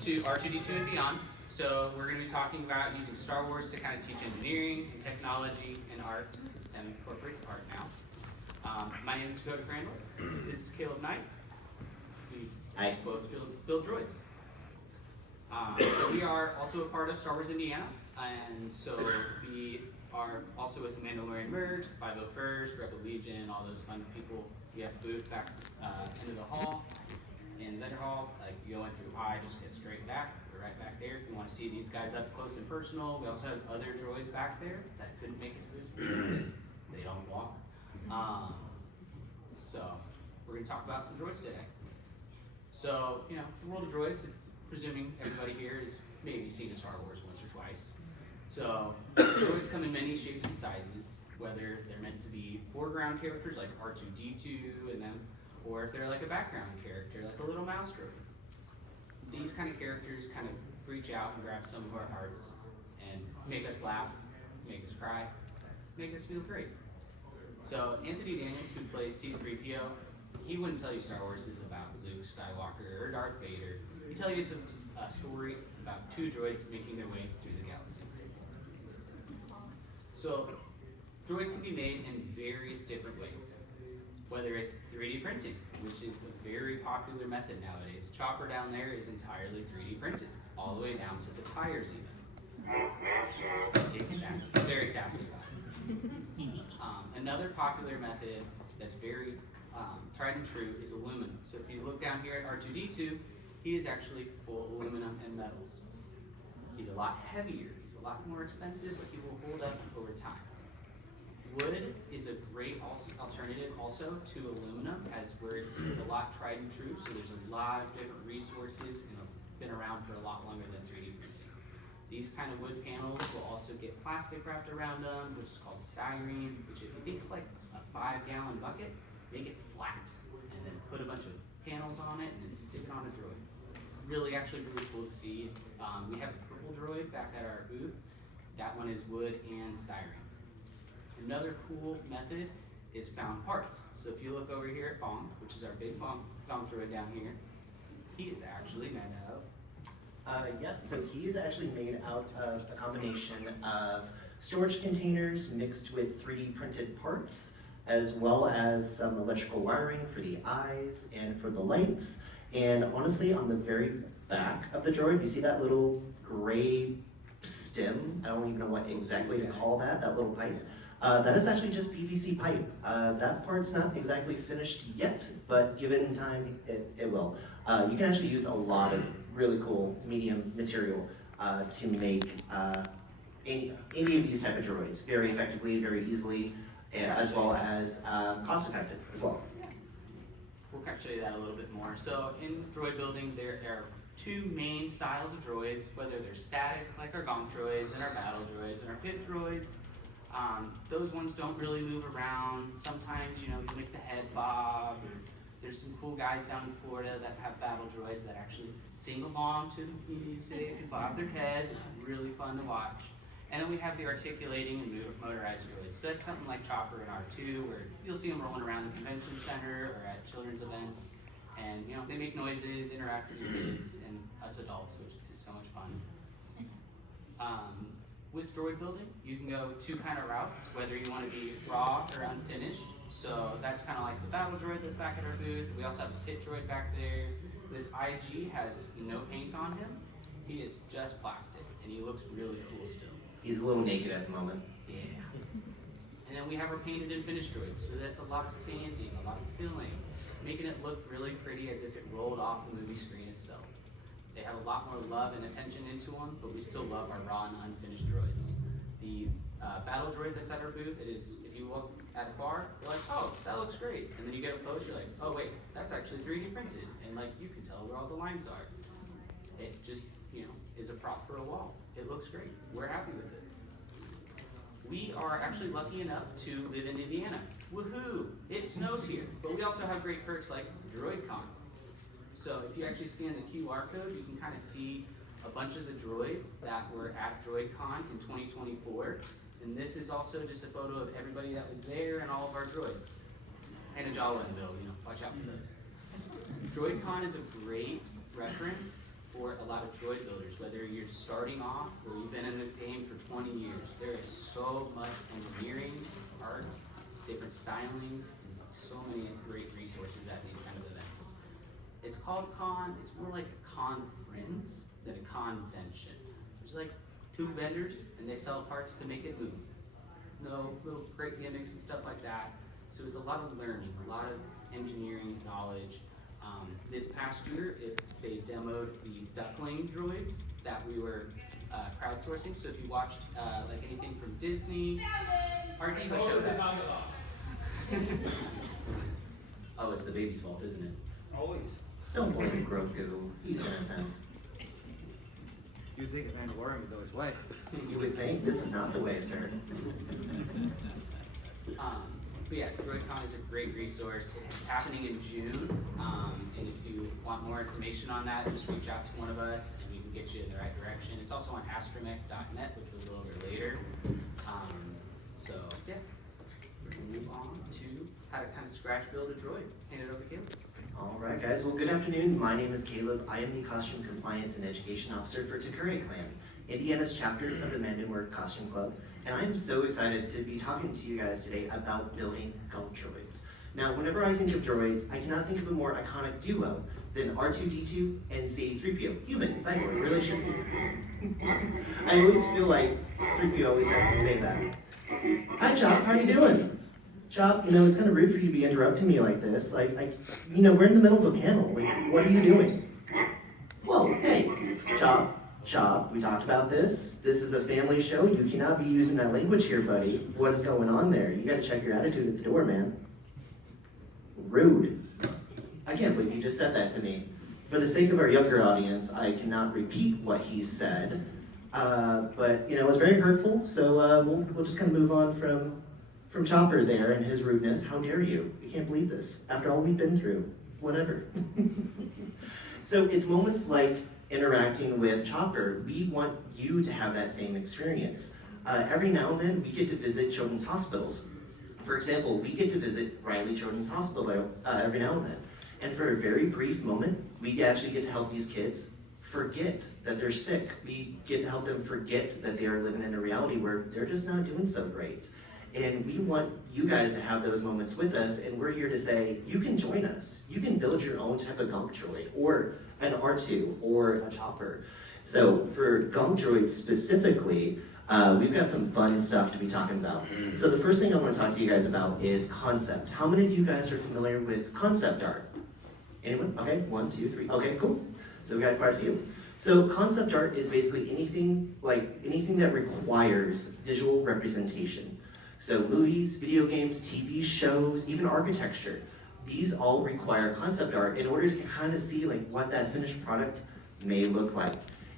To R2D2 and beyond. So we're going to be talking about using Star Wars to kind of teach engineering, and technology, and art. STEM incorporates art now. My name is Dakota Crandall. This is Caleb Knight. We both build droids. So we are also a part of Star Wars Indiana, and so we are also with the Mandalorian Merge, 501st, Rebel Legion, all those fun people. We have a booth back into the hall. In the hall, like you go in through I, just get straight back. We're right back there if you want to see these guys up close and personal. We also have other droids back there that couldn't make it to this because they don't walk. So we're going to talk about some droids today. So, you know, the world of droids, presuming everybody here has maybe seen a Star Wars once or twice. So droids come in many shapes and sizes, whether they're meant to be foreground characters like R2D2 and them, or if they're like a background character, like a little mouse droid. These kind of characters kind of reach out and grab some of our hearts and make us laugh, make us cry, make us feel great. So Anthony Daniels, who plays C-3PO, he wouldn't tell you Star Wars is about Luke Skywalker or Darth Vader. He'd tell you it's a story about two droids making their way through the galaxy. So droids can be made in various different ways. Whether it's 3D printing, which is a very popular method nowadays. Chopper down there is entirely 3D printed, all the way down to the tires even. Exactly. Very sassy about it. Another popular method that's very tried and true is aluminum. So if you look down here at R2D2, he is actually full aluminum and metals. He's a lot heavier, he's a lot more expensive, but he will hold up over time. Wood is a great alternative also to aluminum, as where it's a lot tried and true, so there's a lot of different resources and been around for a lot longer than 3D printing. These kind of wood panels will also get plastic wrapped around them, which is called styrene, which if you think of like a 5-gallon bucket, make it flat, and then put a bunch of panels on it and then stick it on a droid. Really cool to see. We have a purple droid back at our booth. That one is wood and styrene. Another cool method is found parts. So if you look over here at Bong, which is our big Bong droid down here, he is actually made out of? So he's actually made out of a combination of storage containers mixed with 3D printed parts, as well as some electrical wiring for the eyes and for the lights. And honestly, on the very back of the droid, you see that little gray stem? I don't even know what exactly to call that little pipe. That is actually just PVC pipe. That part's not exactly finished yet, but given time, it will. You can actually use a lot of really cool medium material to make any of these type of droids very effectively, very easily, as well as cost effective as well. We'll kind of show you that a little bit more. So in droid building, there are two main styles of droids, whether they're static, like our gonk droids, and our battle droids, and our pit droids. Those ones don't really move around. Sometimes, you know, you make the head bob. There's some cool guys down in Florida that have battle droids that actually sing along to the music and bob their heads. It's really fun to watch. And then we have the articulating and motorized droids. So that's something like Chopper and R2, where you'll see them rolling around the convention center or at children's events. And, you know, they make noises, interact with your kids and us adults, which is so much fun. With droid building, you can go two kind of routes, whether you want to be raw or unfinished. So that's kind of like the battle droid that's back at our booth. We also have the pit droid back there. This IG has no paint on him. He is just plastic, and he looks really cool still. He's a little naked at the moment. Yeah. And then we have our painted and finished droids. So that's a lot of sanding, a lot of filling, making it look really pretty as if it rolled off the movie screen itself. They have a lot more love and attention into them, but we still love our raw and unfinished droids. The battle droid that's at our booth, it is, if you look at afar, you're like, oh, that looks great. And then you get up close, you're like, oh wait, that's actually 3D printed. And like, you can tell where all the lines are. It just, you know, is a prop for a wall. It looks great. We're happy with it. We are actually lucky enough to live in Indiana. Woohoo! It snows here, but we also have great perks like DroidCon. So if you actually scan the QR code, you can kind of see a bunch of the droids that were at DroidCon in 2024. And this is also just a photo of everybody that was there and all of our droids. And a Jawa in the middle, you know, watch out for those. DroidCon is a great reference for a lot of droid builders, whether you're starting off or you've been in the game for 20 years. There is so much engineering, art, different stylings, and so many great resources at these kind of events. It's called con, it's more like a conference than a convention. There's like 2 vendors and they sell parts to make it move. No little great gimmicks and stuff like that. So it's a lot of learning, a lot of engineering knowledge. This past year, they demoed the duckling droids that we were crowdsourcing. So if you watched like anything from Disney, our diva showed that. Oh, it's the baby's fault, isn't it? Always. Don't blame Grogu, he's innocent. You think of Mandalorian would go his way. You would think, this is not the way, sir. But yeah, DroidCon is a great resource. It's happening in June, and if you want more information on that, just reach out to one of us and we can get you in the right direction. It's also on astromech.net, which we'll go over later. So yeah, we can move on to how to kind of scratch build a droid. Hand it over to Caleb. All right, guys. Well, good afternoon. My name is Caleb. I am the Costume Compliance and Education Officer for Takure Clan, Indiana's chapter of the Mandenwork Costume Club, and I am so excited to be talking to you guys today about building gunk droids. Now, whenever I think of droids, I cannot think of a more iconic duo than R2-D2 and C-3PO, human cyborg relations. I always feel like 3PO always has to say that. Hi, Chop. How are you doing? Chop, it's kind of rude for you to be interrupting me like this. We're in the middle of a panel. Like, what are you doing? Whoa, hey, Chop, we talked about this. This is a family show. You cannot be using that language here, buddy. What is going on there? You gotta check your attitude at the door, man. Rude. I can't believe you just said that to me. For the sake of our younger audience, I cannot repeat what he said. But it was very hurtful, so we'll just kind of move on from Chopper there and his rudeness. How dare you? You can't believe this. After all we've been through. Whatever. So it's moments like interacting with Chopper. We want you to have that same experience. Every now and then we get to visit children's hospitals. For example, we get to visit Riley Children's Hospital every now and then. And for a very brief moment, we actually get to help these kids forget that they're sick. We get to help them forget that they are living in a reality where they're just not doing so great. And we want you guys to have those moments with us, and we're here to say, you can join us. You can build your own type of gunk droid, or an R2, or a Chopper. So for gunk droids specifically, we've got some fun stuff to be talking about. So the first thing I want to talk to you guys about is concept. How many of you guys are familiar with concept art? Anyone? Okay, 1, 2, 3. Okay, cool. So we got quite a few. So concept art is basically anything that requires visual representation. So movies, video games, TV shows, even architecture, these all require concept art in order to kind of see what that finished product may look like.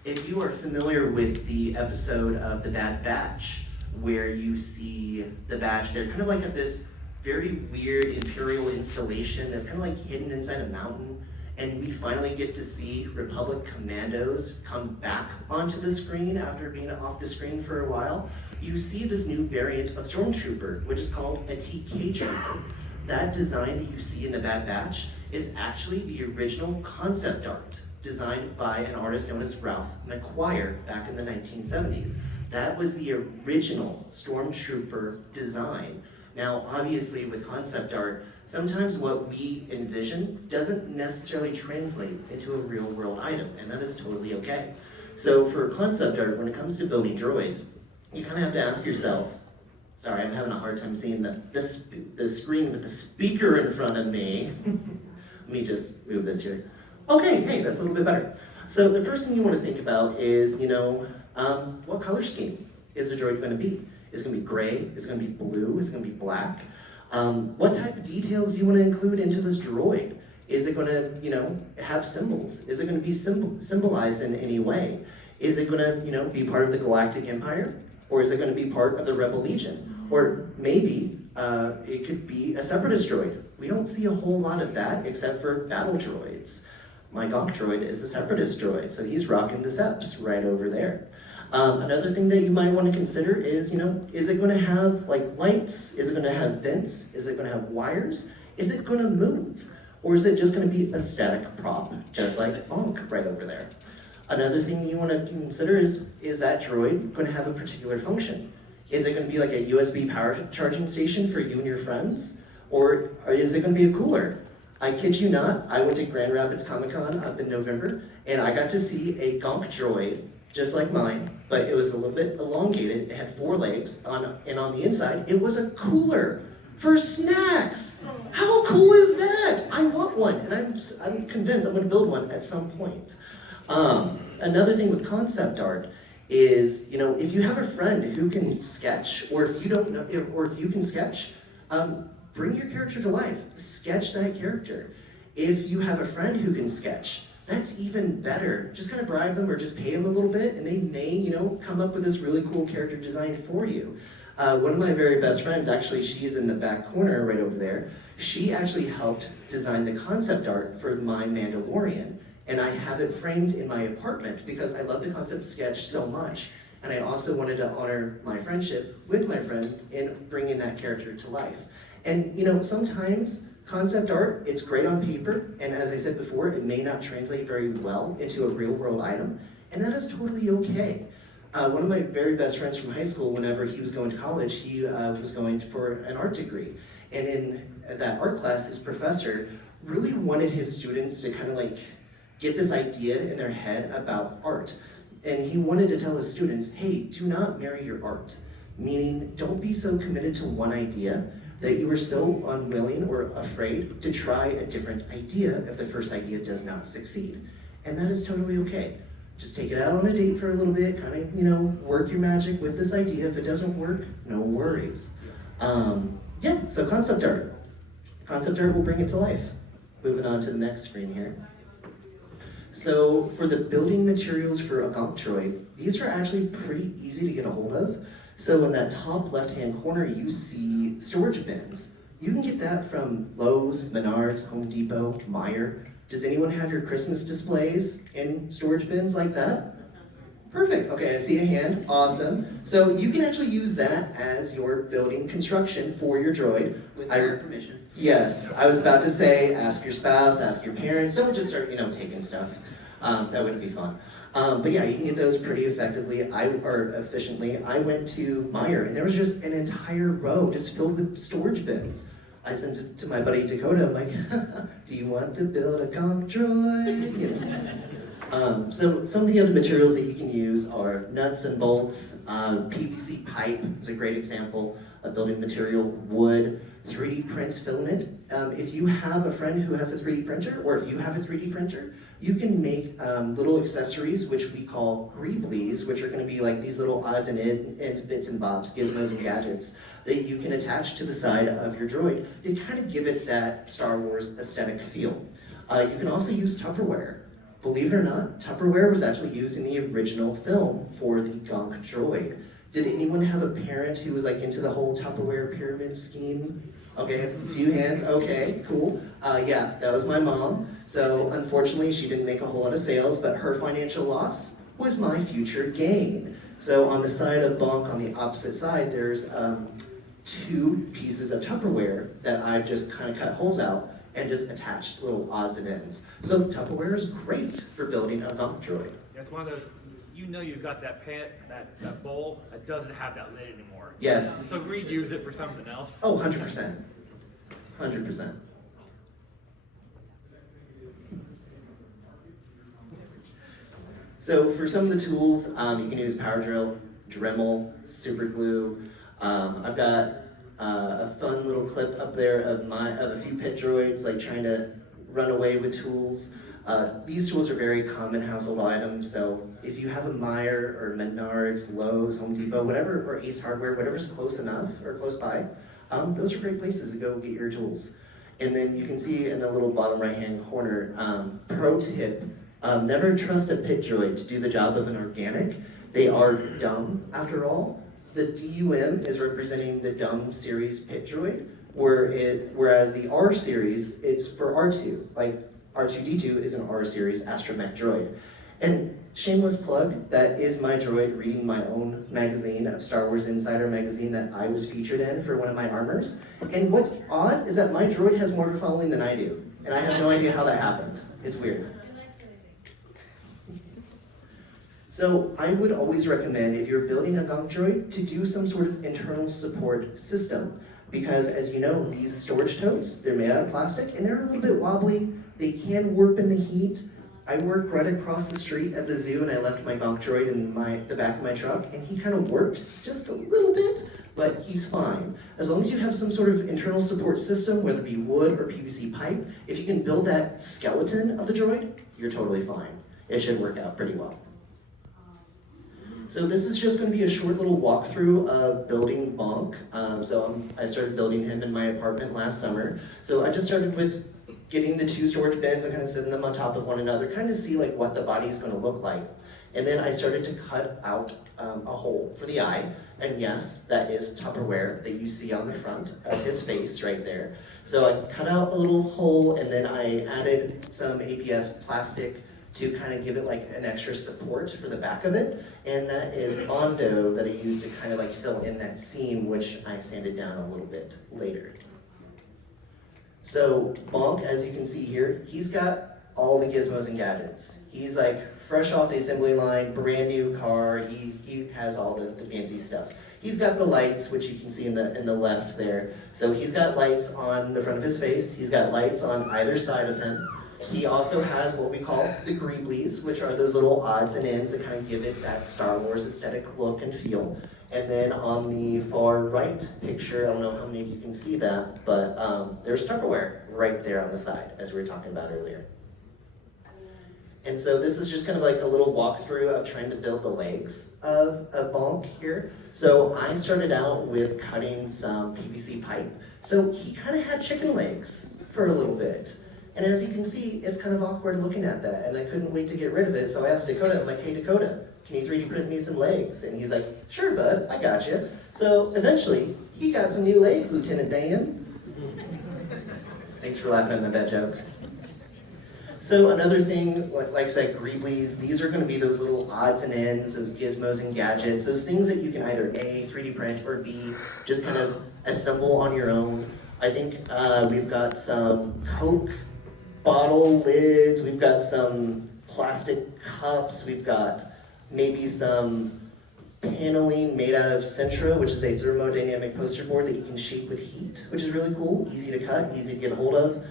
If you are familiar with the episode of The Bad Batch, where you see the Batch, they're kind of at this very weird Imperial installation that's kind of hidden inside a mountain, and we finally get to see Republic commandos come back onto the screen after being off the screen for a while. You see this new variant of Stormtrooper, which is called a TK Trooper. That design that you see in The Bad Batch is actually the original concept art designed by an artist known as Ralph McQuire back in the 1970s. That was the original Stormtrooper design. Now, obviously with concept art, sometimes what we envision doesn't necessarily translate into a real world item, and that is totally okay. So for concept art, when it comes to building droids, you kind of have to ask yourself, sorry, I'm having a hard time seeing the screen with the speaker in front of me. Let me just move this here. Okay, hey, that's a little bit better. So the first thing you want to think about is, what color scheme is the droid going to be? Is it going to be gray? Is it going to be blue? Is it going to be black? What type of details do you want to include into this droid? Is it going to, have symbols? Is it going to be symbolized in any way? Is it going to, be part of the Galactic Empire? Or is it going to be part of the Rebel Legion? Or maybe it could be a separatist droid. We don't see a whole lot of that except for battle droids. My gunk droid is a separatist droid, so he's rocking the Seps right over there. Another thing that you might want to consider is, is it going to have lights? Is it going to have vents? Is it going to have wires? Is it going to move? Or is it just going to be a static prop, just like Bonk right over there? Another thing you want to consider is that droid going to have a particular function? Is it going to be like a USB power charging station for you and your friends? Or is it going to be a cooler? I kid you not, I went to Grand Rapids Comic-Con up in November, and I got to see a gonk droid, just like mine, but it was a little bit elongated. It had 4 legs, and on the inside, it was a cooler for snacks. How cool is that? I want one, and I'm convinced I'm going to build one at some point. Another thing with concept art is, if you have a friend who can sketch, or if you don't know, or if you can sketch, bring your character to life. Sketch that character. If you have a friend who can sketch, that's even better. Just kind of bribe them or just pay them a little bit, and they may, come up with this really cool character design for you. One of my very best friends, actually, she's in the back corner right over there. She actually helped design the concept art for my Mandalorian. And I have it framed in my apartment because I love the concept sketch so much. And I also wanted to honor my friendship with my friend in bringing that character to life. And sometimes concept art, it's great on paper, and as I said before, it may not translate very well into a real world item, and that is totally okay. One of my very best friends from high school, whenever he was going to college, he was going for an art degree. And in that art class, his professor really wanted his students to kind of get this idea in their head about art. And he wanted to tell his students, hey, do not marry your art. Meaning, don't be so committed to one idea that you are so unwilling or afraid to try a different idea if the first idea does not succeed. And that is totally okay. Just take it out on a date for a little bit, kind of, work your magic with this idea. If it doesn't work, no worries. So concept art. Concept art will bring it to life. Moving on to the next screen here. So for the building materials for a gonk droid, these are actually pretty easy to get a hold of. So in that top left-hand corner, you see storage bins. You can get that from Lowe's, Menards, Home Depot, Meijer. Does anyone have your Christmas displays in storage bins like that? Perfect, okay, I see a hand, awesome. So you can actually use that as your building construction for your droid. With your permission. Yes, I was about to say, ask your spouse, ask your parents, don't just start, taking stuff. That wouldn't be fun. But yeah, you can get those pretty effectively, efficiently. I went to Meijer, and there was just an entire row just filled with storage bins. I sent it to my buddy Dakota. I'm like, do you want to build a gonk droid? So some of the other materials that you can use are nuts and bolts. PVC pipe is a great example of building material. Wood, 3D print filament. If you have a friend who has a 3D printer, or if you have a 3D printer, you can make little accessories, which we call greeblies, which are going to be like these little odds and ends, bits and bobs, gizmos and gadgets that you can attach to the side of your droid to kind of give it that Star Wars aesthetic feel. You can also use Tupperware. Believe it or not, Tupperware was actually used in the original film for the gonk droid. Did anyone have a parent who was into the whole Tupperware pyramid scheme? Okay, a few hands, okay, cool. Yeah, that was my mom. So unfortunately, she didn't make a whole lot of sales, but her financial loss was my future gain. So on the side of Bonk, on the opposite side, there's 2 pieces of Tupperware that I've just kind of cut holes out and just attached little odds and ends. So Tupperware is great for building a gonk droid. That's one of those, you've got that that bowl that doesn't have that lid anymore. Yes. So reuse it for something else. Oh, 100%. 100%. So for some of the tools, you can use power drill, Dremel, super glue. I've got a fun little clip up there of a few pet droids trying to run away with tools. These tools are very common household items, so if you have a Meijer or Menards, Lowe's, Home Depot, whatever, or Ace Hardware, whatever's close enough or close by, those are great places to go get your tools. And then you can see in the little bottom right-hand corner, pro tip, never trust a pit droid to do the job of an organic. They are dumb, after all. The DUM is representing the dumb series pit droid, whereas the R series, it's for R2. R2-D2 is an R series astromech droid. And shameless plug, that is my droid reading my own magazine of Star Wars Insider magazine that I was featured in for one of my armors. And what's odd is that my droid has more of a following than I do. And I have no idea how that happened. It's weird. So I would always recommend, if you're building a gunk droid, to do some sort of internal support system. Because as you know, these storage totes, they're made out of plastic and they're a little bit wobbly. They can warp in the heat. I work right across the street at the zoo and I left my gunk droid in the back of my truck and he kind of warped just a little bit, but he's fine. As long as you have some sort of internal support system, whether it be wood or PVC pipe, if you can build that skeleton of the droid, you're totally fine. It should work out pretty well. So this is just going to be a short little walkthrough of building Bonk. I started building him in my apartment last summer. So I just started with getting the 2 storage bins and kind of sitting them on top of one another, kind of see like what the body is going to look like. And then I started to cut out a hole for the eye. And yes, that is Tupperware that you see on the front of his face right there. So I cut out a little hole and then I added some ABS plastic to kind of give it like an extra support for the back of it. And that is Bondo that I used to kind of like fill in that seam, which I sanded down a little bit later. So Bonk, as you can see here, he's got all the gizmos and gadgets. He's like fresh off the assembly line, brand new car, he has all the fancy stuff. He's got the lights, which you can see in the left there. So he's got lights on the front of his face, he's got lights on either side of him. He also has what we call the greeblies, which are those little odds and ends that kind of give it that Star Wars aesthetic look and feel. And then on the far right picture, I don't know how many of you can see that, but there's Tupperware right there on the side, as we were talking about earlier. And so this is just kind of like a little walkthrough of trying to build the legs of Bonk here. So I started out with cutting some PVC pipe. So he kind of had chicken legs for a little bit. And as you can see, it's kind of awkward looking at that, and I couldn't wait to get rid of it, so I asked Dakota, I'm like, hey Dakota, can you 3D print me some legs? And he's like, sure bud, I got you. So eventually, he got some new legs, Lieutenant Dan. Thanks for laughing at my bad jokes. So another thing, like I said, greeblies, these are gonna be those little odds and ends, those gizmos and gadgets, those things that you can either A, 3D print, or B, just kind of assemble on your own. I think we've got some Coke bottle lids, we've got some plastic cups, we've got maybe some paneling made out of Centra, which is a thermodynamic poster board that you can shape with heat, which is really cool, easy to cut, easy to get a hold of.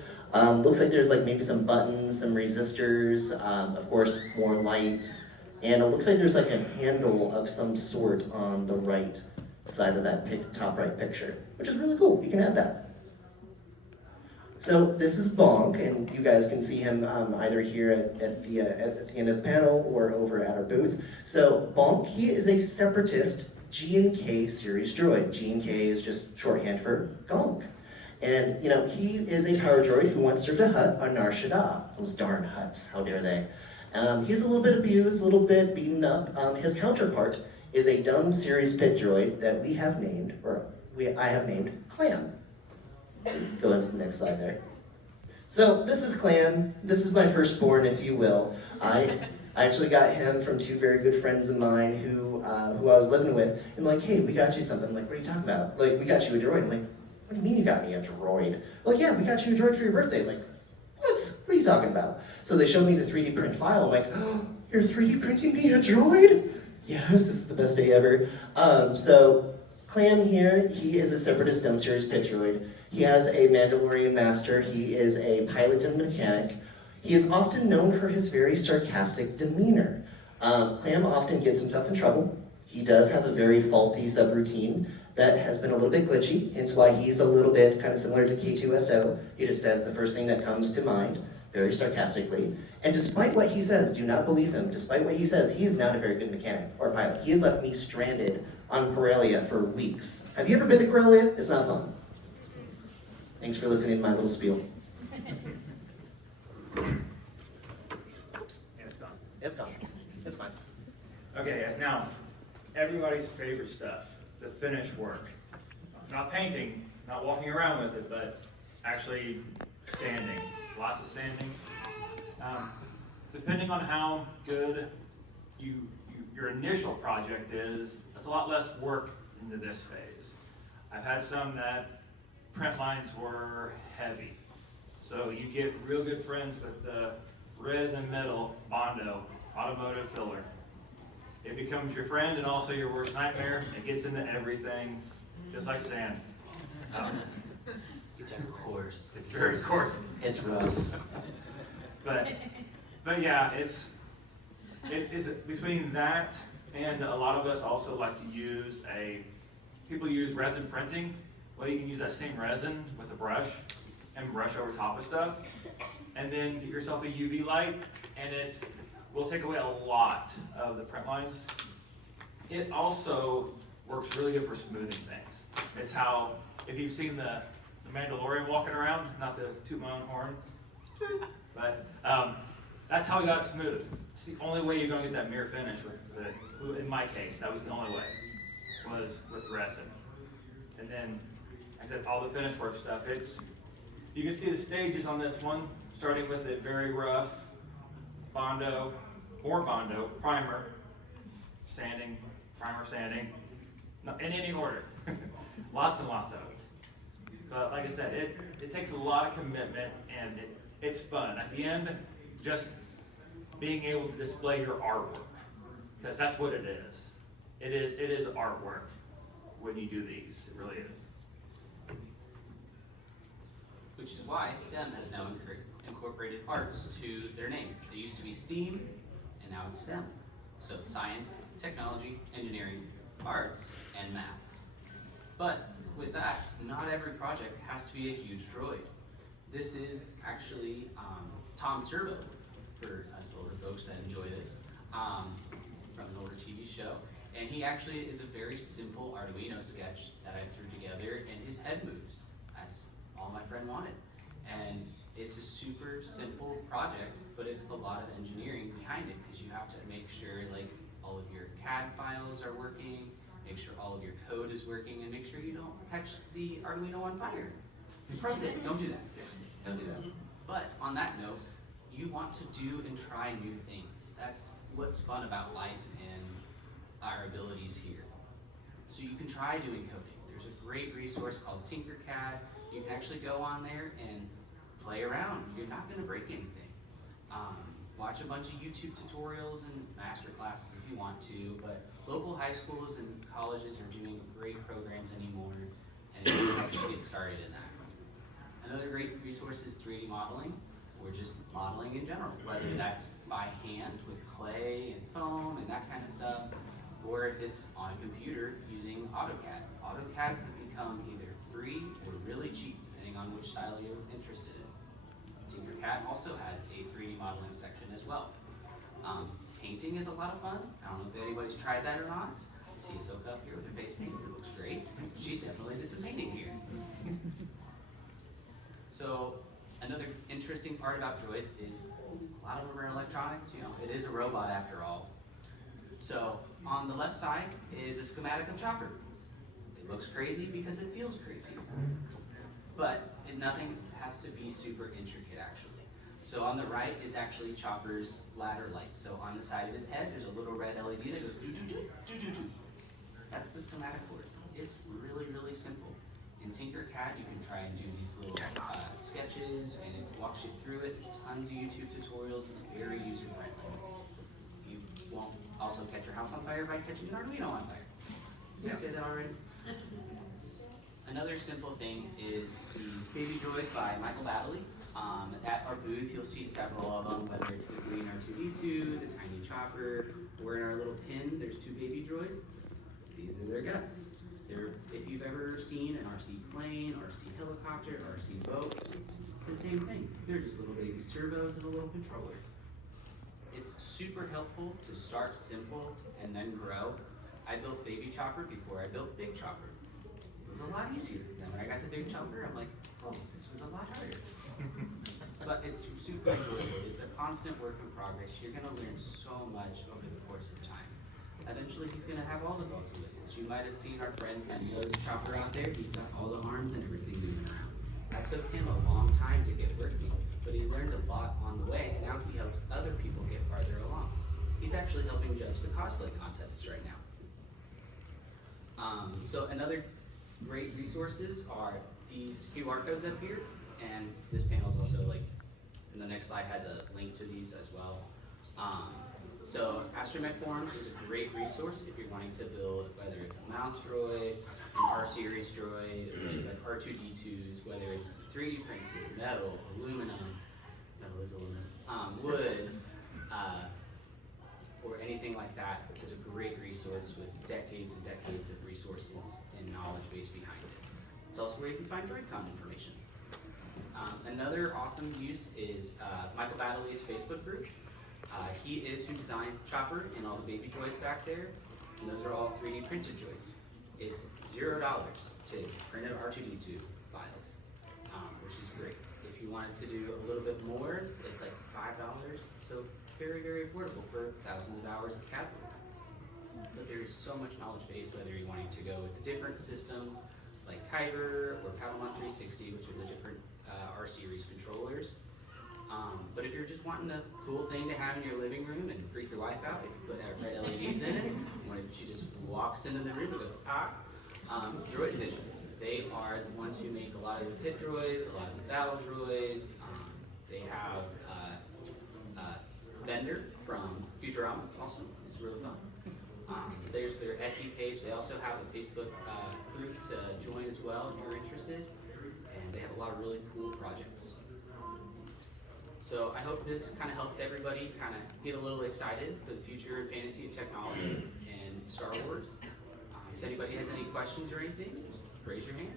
Looks like there's like maybe some buttons, some resistors, of course more lights, and it looks like there's like a handle of some sort on the right side of that top right picture, which is really cool, you can add that. So this is Bonk, and you guys can see him either here at the end of the panel or over at our booth. So Bonk, he is a separatist G&K series droid. G&K is just shorthand for Gonk. And you know, he is a power droid who once served a Hutt on Nar Shaddaa. Those darn Hutts, how dare they. He's a little bit abused, a little bit beaten up. His counterpart is a dumb series pit droid that we have named, I have named Clam. Go into the next slide there. So this is Clam. This is my firstborn, if you will. I actually got him from 2 very good friends of mine who I was living with. And like, hey, we got you something. I'm like, what are you talking about? Like, we got you a droid. I'm like, what do you mean you got me a droid? Like, yeah, we got you a droid for your birthday. I'm like, what? What are you talking about? So they showed me the 3D print file. I'm like, oh, you're 3D printing me a droid? Yes, this is the best day ever. So Clam here, he is a separatist dumb series pit droid. He has a Mandalorian master. He is a pilot and mechanic. He is often known for his very sarcastic demeanor. Clam often gets himself in trouble. He does have a very faulty subroutine that has been a little bit glitchy, hence why he's a little bit kind of similar to K2SO. He just says the first thing that comes to mind, very sarcastically. And despite what he says, do not believe him, despite what he says, he is not a very good mechanic or pilot. He has left me stranded on Corellia for weeks. Have you ever been to Corellia? It's not fun. Thanks for listening to my little spiel. And it's gone. It's gone. It's fine. Okay, now, everybody's favorite stuff, the finished work. Not painting, not walking around with it, but actually sanding. Lots of sanding. Depending on how good your initial project is, that's a lot less work into this phase. I've had some that print lines were heavy. So you get real good friends with the red in the middle, Bondo, automotive filler. becomes your friend and also your worst nightmare. It gets into everything, just like sand. It's coarse. It's very coarse. It's rough. But yeah, it's between that and a lot of us also like to use people use resin printing. Well, you can use that same resin with a brush and brush over top of stuff, and then get yourself a UV light, and it will take away a lot of the print lines. It also works really good for smoothing things. It's how, if you've seen the Mandalorian walking around, not to toot my own horn, but that's how we got it smooth. It's the only way you're gonna get that mirror finish in my case, that was the only way, was with resin. And then, like I said, all the finish work stuff, you can see the stages on this one, starting with a very rough Bondo, primer, sanding, in any order. Lots and lots of it. But like I said, it takes a lot of commitment, and it's fun. At the end, just being able to display your artwork, because that's what it is. It is artwork when you do these. It really is. Which is why STEM has now incorporated arts to their name. They used to be STEAM, and now it's STEM. So science, technology, engineering, arts, and math. But with that, not every project has to be a huge droid. This is actually Tom Servo, for us older folks that enjoy this, from an older TV show. And he actually is a very simple Arduino sketch that I threw together, and his head moves. That's all my friend wanted. And it's a super simple project, but it's a lot of engineering behind it, because you have to make sure like all of your CAD files are working, make sure all of your code is working, and make sure you don't catch the Arduino on fire. Pro tip, don't do that. Don't do that. But on that note, you want to do and try new things. That's what's fun about life and our abilities here. So you can try doing coding. There's a great resource called Tinkercad. You can actually go on there and play around. You're not going to break anything. Watch a bunch of YouTube tutorials and master classes if you want to, but local high schools and colleges are doing great programs anymore, and it really helps you get started in that. Another great resource is 3D modeling, or just modeling in general, whether that's by hand with clay and foam and that kind of stuff, or if it's on a computer using AutoCAD. AutoCAD's become either free or really cheap, depending on which style you're interested in. Tinkercad also has a 3D modeling section as well. Painting is a lot of fun. I don't know if anybody's tried that or not. I see Ahsoka up here with her face painted. It looks great. She definitely did some painting here. So another interesting part about droids is a lot of them are electronics. You know, it is a robot after all. So on the left side is a schematic of Chopper. It looks crazy because it feels crazy. But nothing has to be super intricate actually. So on the right is actually Chopper's ladder lights. So on the side of his head, there's a little red LED that goes do-do-do. That's the schematic for it. It's really, really simple. In Tinkercad, you can try and do these little sketches, and it walks you through it. Tons of YouTube tutorials. It's very user-friendly. You won't also catch your house on fire by catching an Arduino on fire. Did I say that already? Another simple thing is these baby droids by Michael Baddeley. At our booth, you'll see several of them, whether it's the green R2D2, the tiny Chopper, or in our little pin, there's two baby droids. These are their guts. If you've ever seen an RC plane, RC helicopter, RC boat, it's the same thing. They're just little baby servos and a little controller. It's super helpful to start simple and then grow. I built Baby Chopper before I built Big Chopper. It was a lot easier. Then when I got to Big Chopper, I'm like, oh, this was a lot harder. But it's super enjoyable. It's a constant work in progress. You're gonna learn so much over the course of time. Eventually, he's gonna have all the bells and whistles. You might have seen our friend Enzo's Chopper out there. He's got all the arms and everything moving around. That took him a long time to get working, but he learned a lot on the way, and now he helps other people get farther along. He's actually helping judge the cosplay contests right now. So another great resources are these QR codes up here, and this panel is also like, and the next slide has a link to these as well. So Astromech Forums is a great resource if you're wanting to build, whether it's a mouse droid, an R-series droid, which is like R2-D2s, whether it's 3D printed, metal, aluminum, metal is aluminum, wood, or anything like that. It's a great resource with decades and decades of resources and knowledge base behind it. It's also where you can find DroidCon information. Another awesome use is Michael Baddeley's Facebook group. He is who designed Chopper and all the baby droids back there, and those are all 3D printed droids. It's $0 to print out R2-D2 files, which is great. If you wanted to do a little bit more, it's like $5, so very, very affordable for thousands of hours of CAD work. But there's so much knowledge base, whether you're wanting to go with the different systems, like Kyber or Paddlemon 360, which are the different R-series controllers. But if you're just wanting the cool thing to have in your living room and freak your wife out, if you put red LEDs in it, when she just walks into the room and goes, Droid Vision. They are the ones who make a lot of the pit droids, a lot of the battle droids. They have Bender from Futurama, also. It's really fun. There's their Etsy page. They also have a Facebook group to join as well if you're interested. And they have a lot of really cool projects. So I hope this kind of helped everybody kind of get a little excited for the future of fantasy and technology and Star Wars. If anybody has any questions or anything, just raise your hand.